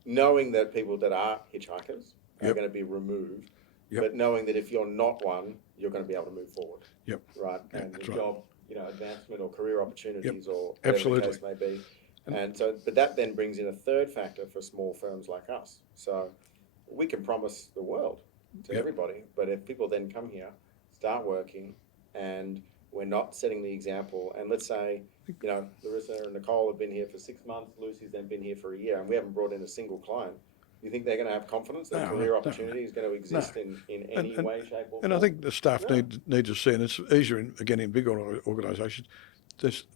knowing that people that are hitchhikers are going to be removed, but knowing that if you're not one, you're going to be able to move forward. Yep. Right. And the job, advancement or career opportunities or whatever Absolutely. the case may be. And so, but that then brings in a third factor for small firms like us. So we can promise the world to everybody, but if people then come here, start working, and we're not setting the example, and let's say, Larissa and Nicole have been here for 6 months, Lucy's then been here for a year, and we haven't brought in a single client. You think they're going to have confidence that career opportunity is going to exist in any way, shape, or form? And I think the staff need to see, and it's easier in big organisations,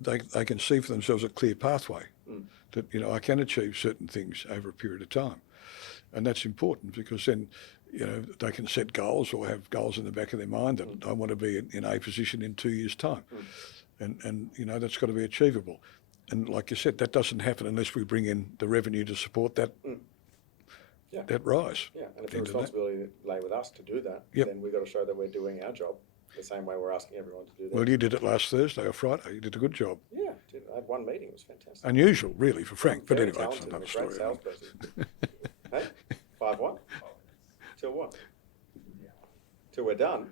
they can see for themselves a clear pathway that I can achieve certain things over a period of time, and that's important because then they can set goals or have goals in the back of their mind that I want to be in a position in 2 years' time, and that's got to be achievable. And like you said, that doesn't happen unless we bring in the revenue to support that. That rise. Yeah, and if the responsibility lay with us to do that, then we've got to show that we're doing our job the same way we're asking everyone to do that. Well, you did it last Thursday or Friday. You did a good job. Yeah, I had one meeting. It was fantastic. Unusual, really, for Frank. But Very anyway, it's talented, another a great story. salesperson. Hey, 5-1? Till what? Till we're done?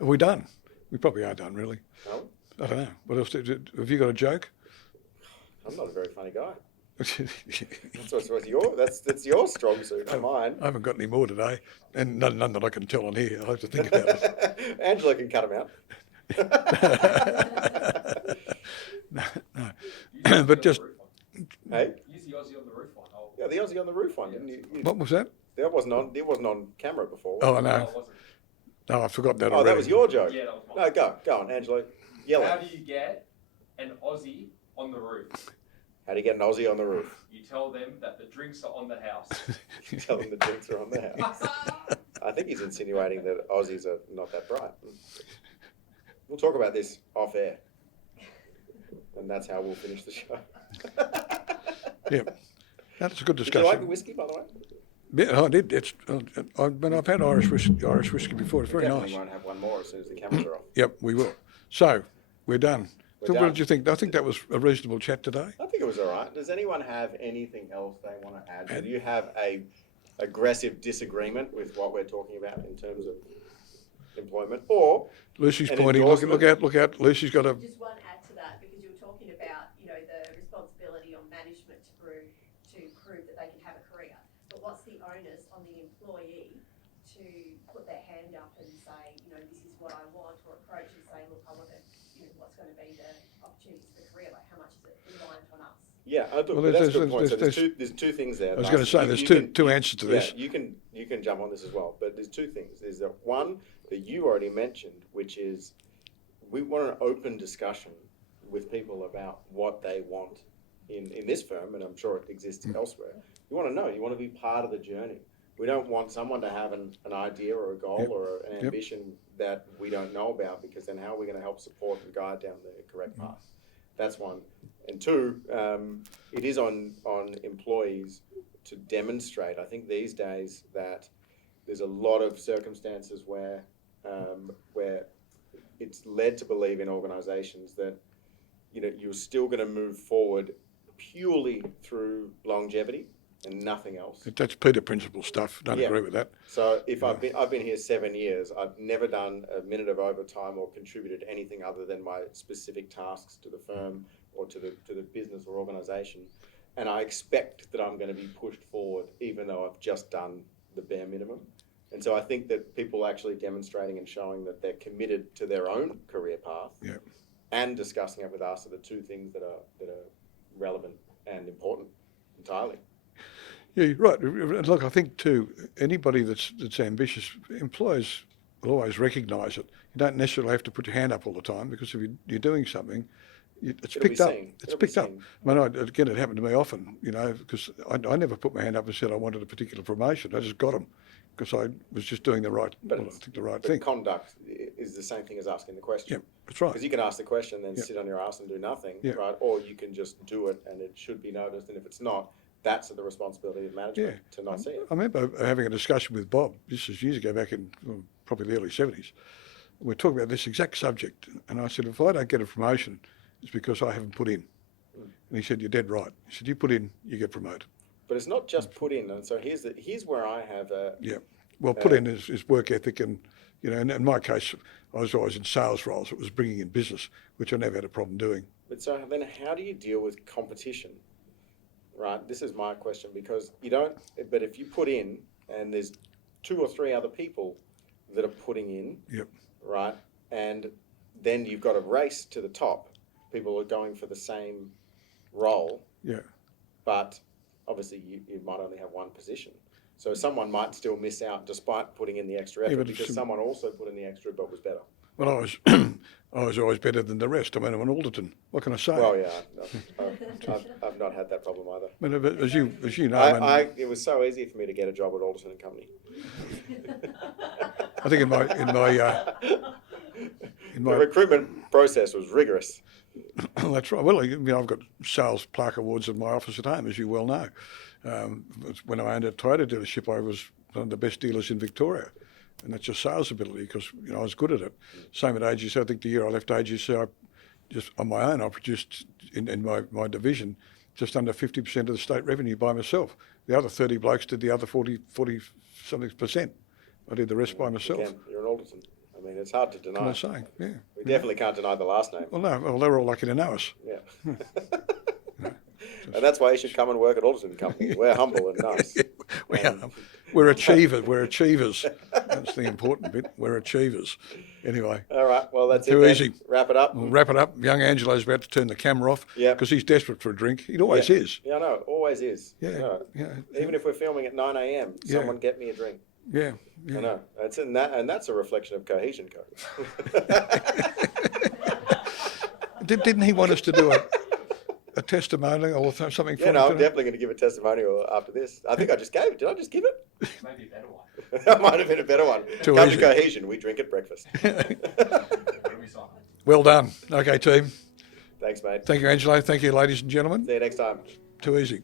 Are we done? We probably are done, really. No, I don't know. What else? Have you got a joke? I'm not a very funny guy. That's your strong suit, not mine. I haven't got any more today, and none that I can tell on here. I'll have to think about it. Angela can cut them out. But just Hey, Use the Aussie on the roof one. yeah, the Aussie on the roof one, didn't you? what was that? That wasn't on camera before. Oh, I No, know. it wasn't. No, I forgot that Oh, already. that was your joke. Yeah, that was mine. No, go on, Angela. Yell How it. do you get an Aussie on the roof? How do you get an Aussie on the roof? You tell them that the drinks are on the house. You tell them the drinks are on the house. I think he's insinuating that Aussies are not that bright. We'll talk about this off air. And that's how we'll finish the show. Yeah, that's a good Did you discussion. like the whiskey, by the way? Yeah, I did. It's. I've had Irish whiskey before. It's very Definitely nice. won't have one more as soon as the cameras are off. Yep, we will. So we're done. So done. what did you think? I think that was a reasonable chat today. I think it was all right. Does anyone have anything else they want to add? Do you have a aggressive disagreement with what we're talking about in terms of employment, or Lucy's an pointing. endorsement? Look out! Lucy's got a. Just one add to that, because you were talking about, the responsibility on management to prove that they can have a career. But what's the onus on the employee to put their hand up and say, this is what I want, or approach and say, look, I want to, what's going to be the opportunities for career, like how much is it reliant on us? Yeah, look, Well, but that's a there's- good point. So there's- there's two things there. I was going to say there's two answers to this. Yeah, you can jump on this as well. But there's two things. There's that one that you already mentioned, which is we want an open discussion with people about what they want in this firm, and I'm sure it exists elsewhere. You want to know. You want to be part of the journey. We don't want someone to have an idea or a goal or an ambition that we don't know about, because then how are we going to help support and guide down the correct path? That's one. And two, it is on employees to demonstrate. I think these days that there's a lot of circumstances where it's led to believe in organisations that you're still going to move forward purely through longevity and nothing else. That's Peter Principle stuff. Don't Yeah. agree with that. So if I've been here 7 years, I've never done a minute of overtime or contributed anything other than my specific tasks to the firm or to the business or organisation, and I expect that I'm going to be pushed forward even though I've just done the bare minimum. And so I think that people actually demonstrating and showing that they're committed to their own career path Yeah. and discussing it with us are the two things that are relevant and important entirely. Yeah, you're right. And look, I think too, anybody that's ambitious, employers will always recognise it. You don't necessarily have to put your hand up all the time, because if you're doing something, it's It'll be picked up. seen. It's It'll be picked up. seen. I mean, again, it happened to me often, because I never put my hand up and said I wanted a particular promotion. I just got them because I was just doing the right But thing. conduct is the same thing as asking the question. Yeah, that's right. Because you can ask the question and then Yeah. sit on your ass and do nothing, Yeah. right? Or you can just do it and it should be noticed. And if it's not, that's the responsibility of management to not see it. I remember having a discussion with Bob, this is years ago, back in probably the early 70s. We're talking about this exact subject. And I said, if I don't get a promotion, it's because I haven't put in. And he said, you're dead right. He said, you put in, you get promoted. But it's not just put in. And so here's where I have a... Yeah. Well, put in is work ethic, and and in my case, I was always in sales roles. It was bringing in business, which I never had a problem doing. But so then how do you deal with competition? Right? This is my question, because you don't... But if you put in and there's 2 or 3 other people that are putting in, Yep. right? And then you've got a race to the top. People are going for the same role, Yeah. but obviously you might only have one position. So someone might still miss out despite putting in the extra effort, but it's because someone also put in the extra but was better. Well, I was always better than the rest. I mean, I'm an Alderton. What can I say? Well, yeah, I've not had that problem either. I mean, but as you know, It was so easy for me to get a job at Alderton and Company. I think in The my recruitment process was rigorous. that's right. Well, I've got sales plaque awards in my office at home, as you well know. When I owned a Toyota dealership, I was one of the best dealers in Victoria, and that's just sales ability, because I was good at it. Same at AGC. I think the year I left AGC, I just on my own, I produced in my division just under 50% of the state revenue by myself. The other 30 blokes did the other 40 something percent. I did the rest by myself. Again, you're an Alderton. I mean, it's hard to deny. Can I say? Yeah. We definitely can't deny the last name. Well, no. Well, they were all lucky to know us. Yeah. And that's why you should come and work at Alderton and Company. We're humble and nice. We're achievers. We're achievers. That's the important bit. We're achievers. Anyway. All right. Well, that's Too it. easy. Wrap it up. We'll wrap it up. Young Angelo's about to turn the camera off. Yeah. Because he's desperate for a drink. He always is. Yeah, I know. Always is. Yeah. I know. Yeah. Even if we're filming at 9 a.m., Yeah. someone get me a drink. Yeah. I know. That's a reflection of cohesion code. Didn't he want us to do a testimonial or something for Yeah, him no, I'm today? definitely going to give a testimonial after this. I think I just gave it. Did I just give it? Maybe a better one. That might have been a better one. Too Come easy. to Cohesion. We drink at breakfast. What do we sign? Well done. Okay, team. Thanks, mate. Thank you, Angelo. Thank you, ladies and gentlemen. See you next time. Too easy.